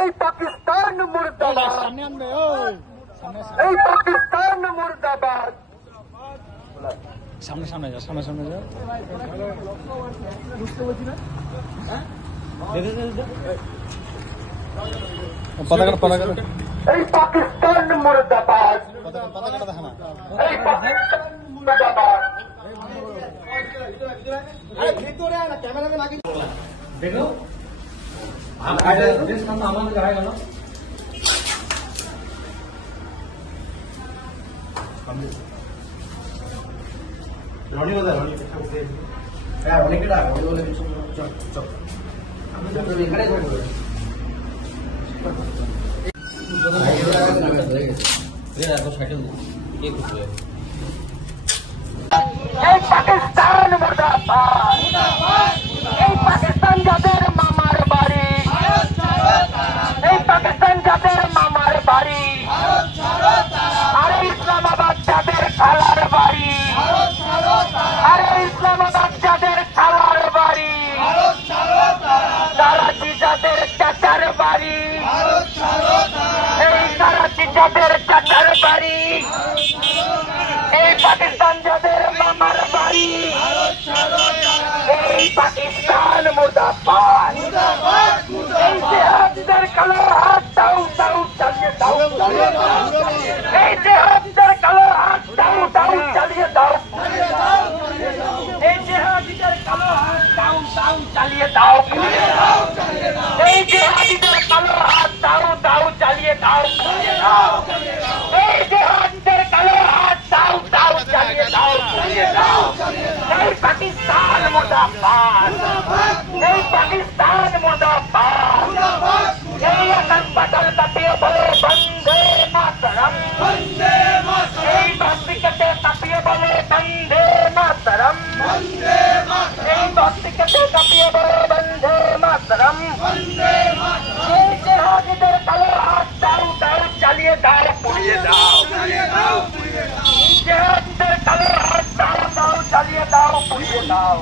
এই পাকিস্তান মুর্দাবাদ, এই পাকিস্তান মুর্দাবাদ। সামনে সামনে যা, সামনে সামনে যা। পতাকা পতাকা এই পাকিস্তান মুর্দাবাদ, পতাকাটা দেখা না। এই পাকিস্তান মুর্দাবাদ। দেখো আমাদের গায়ে গেল রনি কোথায়? রনি হ্যাঁ অনেকটা বলে চল চল আমি তো এখানে ধরবো। এই পাকিস্তান মুর্দাবাদ, এই পাকিস্তান যাদের মামার বাড়ি, এই পাকিস্তান যাদের মামার বাড়ি, আরে ইসলামাবাদ যাদের খালার বাড়ি, আরে ইসলামাবাদ যাদের খালার বাড়ি, করাচি যাদের চাচার বাড়ি, এই করাচি যাদের চাচার বাড়ি, এই পাকিস্তান যাদের মামার বাড়ি, এই পাকিস্তান মুর্দাবাদ। এই জেহাদিদের কালো হাত দাও দাও চালিয়ে দাও, এই জেহাদিদের কালো হাত দাও দাও চালিয়ে দাও, এই জেহাদিদের কালো হাত দাও দাও চালিয়ে দাও, এই জেহাদিদের কালো হাত দাও দাও চালিয়ে দাও, এই জেহাদিদের কালো হাত দাও দাও চালিয়ে দাও, এই পাকিস্তান মুর্দাবাদ, এই পাকিস্তান মুর্দাবাদ। এই আকাশ পাতাল কাঁপিয়ে বলে বন্দে মাতরম, এই বাস্তিকেতে কাঁপিয়ে বলে বন্দে মাতরম, এই বাস্তিকেতে কাঁপিয়ে বলে বন্দে মাতরম। এই জেহাদিদের কালো হাত দাও দাও চালিয়ে দাও, পুড়িয়ে দাও, জেহাদিদের কালো হাত দাও দাও চালিয়ে দাও, পুড়িয়ে দাও,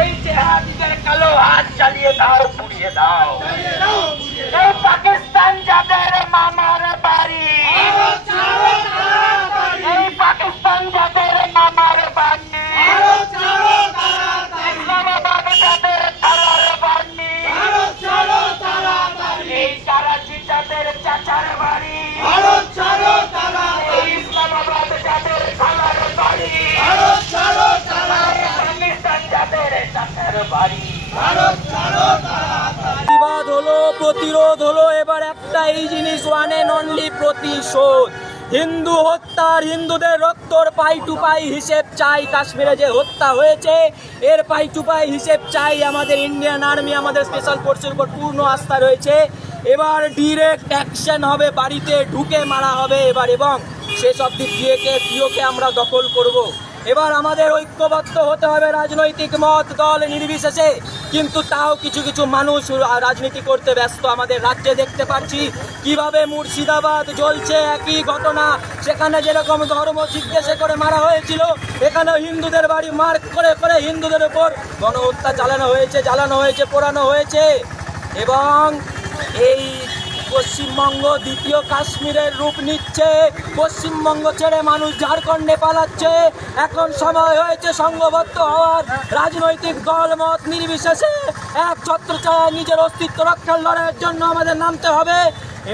এই জেহাদিদের কালো হাত চালিয়ে দাও, পুড়িয়ে দাও। এই পাকিস্তান যাদের মামার বাড়ি, এই পাকিস্তান যাদের মামার বাড়ি, ইসলামাবাদ যাদের খালার বাড়ি, এই করাচি যাদের চাচার বাড়ি, এই ইসলামাবাদ যাদের খালার বাড়ি, পাকিস্তান যাদের চাচার বাড়ি। প্রতিবাদ হলো, প্রতিরোধ হলো, এবার একটাই জিনিস, ওয়ান এন্ড অনলি প্রতিশোধ। হিন্দু হত্যার, হিন্দুদের রক্তর পাই টু পাই হিসেব চাই। কাশ্মীরে যে হত্যা হয়েছে এর পাই টু পাই হিসেব চাই। আমাদের ইন্ডিয়ান আর্মি, আমাদের স্পেশাল ফোর্সের উপর পূর্ণ আস্থা রয়েছে। এবার ডিরেক্ট অ্যাকশন হবে, বাড়িতে ঢুকে মারা হবে এবার, এবং সেসব দিক পিওকে আমরা দখল করব। এবার আমাদের ঐক্যবদ্ধ হতে হবে রাজনৈতিক মত দল নির্বিশেষে, কিন্তু তাও কিছু কিছু মানুষ রাজনীতি করতে ব্যস্ত। আমাদের রাজ্যে দেখতে পাচ্ছি কিভাবে মুর্শিদাবাদ জ্বলছে, একই ঘটনা। সেখানে যেরকম ধর্ম জিজ্ঞাসা করে মারা হয়েছিল, এখানেও হিন্দুদের বাড়ি মার্ক করে করে হিন্দুদের উপর গণহত্যা জ্বালানো হয়েছে, পোড়ানো হয়েছে। এবং এই পশ্চিমবঙ্গ দ্বিতীয় কাশ্মীরের রূপ নিচ্ছে। পশ্চিমবঙ্গ ছেড়ে মানুষ ঝাড়খণ্ডে পালাচ্ছে। এখন সময় হয়েছে সংঘবদ্ধ হওয়ার, রাজনৈতিক দল মত নির্বিশেষে এক ছত্রছায়া নিজের অস্তিত্ব রক্ষার লড়াইয়ের জন্য আমাদের নামতে হবে।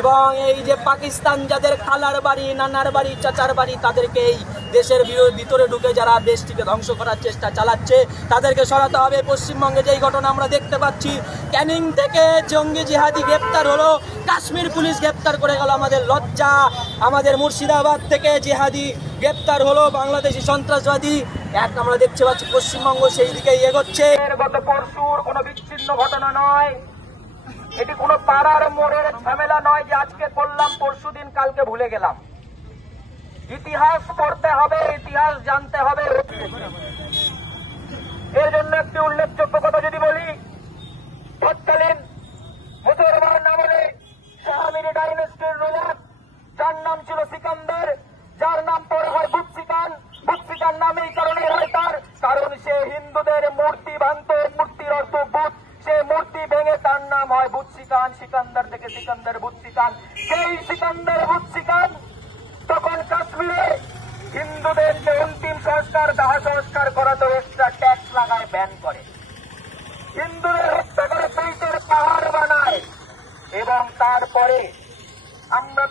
এবং এই যে পাকিস্তান যাদের খালার বাড়ি, নানার বাড়ি, চাচার বাড়ি, তাদেরকে এই দেশের ভিতরে ঢুকে যারা দেশটিকে ধ্বংস করার চেষ্টা চালাচ্ছে তাদেরকে সরাতে হবে। পশ্চিমবঙ্গে যেই ঘটনা আমরা দেখতে পাচ্ছি, ক্যানিং থেকে জঙ্গি জিহাদি গ্রেপ্তার হলো, কাশ্মীর পুলিশ গ্রেপ্তার করে গেল, আমাদের লজ্জা। আমাদের মুর্শিদাবাদ থেকে জিহাদি গ্রেপ্তার হলো, বাংলাদেশি সন্ত্রাসবাদী। আমরা দেখতে পাচ্ছি পশ্চিমবঙ্গ সেই দিকে এগোচ্ছে। গত পরশুর কোনো বিচ্ছিন্ন ঘটনা নয়, এটি কোনো পাড়ার মোড়ের ঝামেলা নয় যে আজকে করলাম পরশুদিন কালকে ভুলে গেলাম। ইতিহাস পড়তে হবে, ইতিহাস জানতে হবে। এর জন্য একটি উল্লেখযোগ্য কথা যদি বলি, তৎকালীন মুসলমান আমলে শাহমিরি ডাইনেস্টির রুলার, যার নাম ছিল সিকান্দার, যার নাম পরে হয় বুৎসিকান। বুৎসিকান নাম এই কারণে হয় তার, কারণ সে ভেঙে তার নাম হয় বুৎসিকান, সিকান্দার থেকে সিকান্দার বুৎসিকান। সেই সিকান্দার বুৎসিকান তখন কাশ্মীরে হিন্দুদেরকে অন্তিম সংস্কার, দাহ সংস্কার করাতে এক্সট্রা ট্যাক্স লাগায়, ব্যান করে, হিন্দুদের হত্যা করে পেটের পাহাড় বানায়। এবং তারপরে আমরা